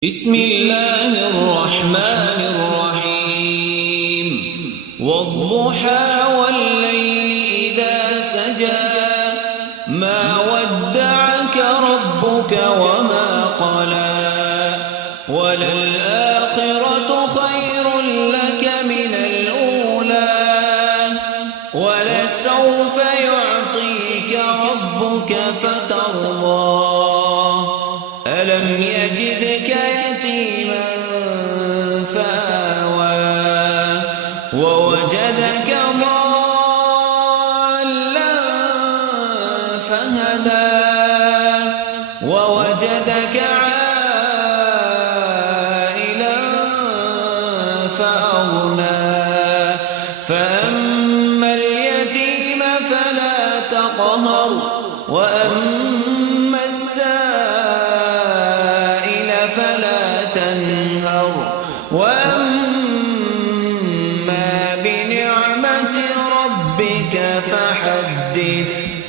بسم الله الرحمن الرحيم والضحى والليل إذا سجى ما ودعك ربك وما قلى وللآخرة خير لك من الأولى ولسوف يعطيك ربك فترضى ألم يجدك يتيما فآوى ووجدك ضالا فهدى ووجدك عائلا فأغنى فأما اليتيم فلا تقهر وأما السائل فلا تنهر وأما بنعمة ربك فحدث.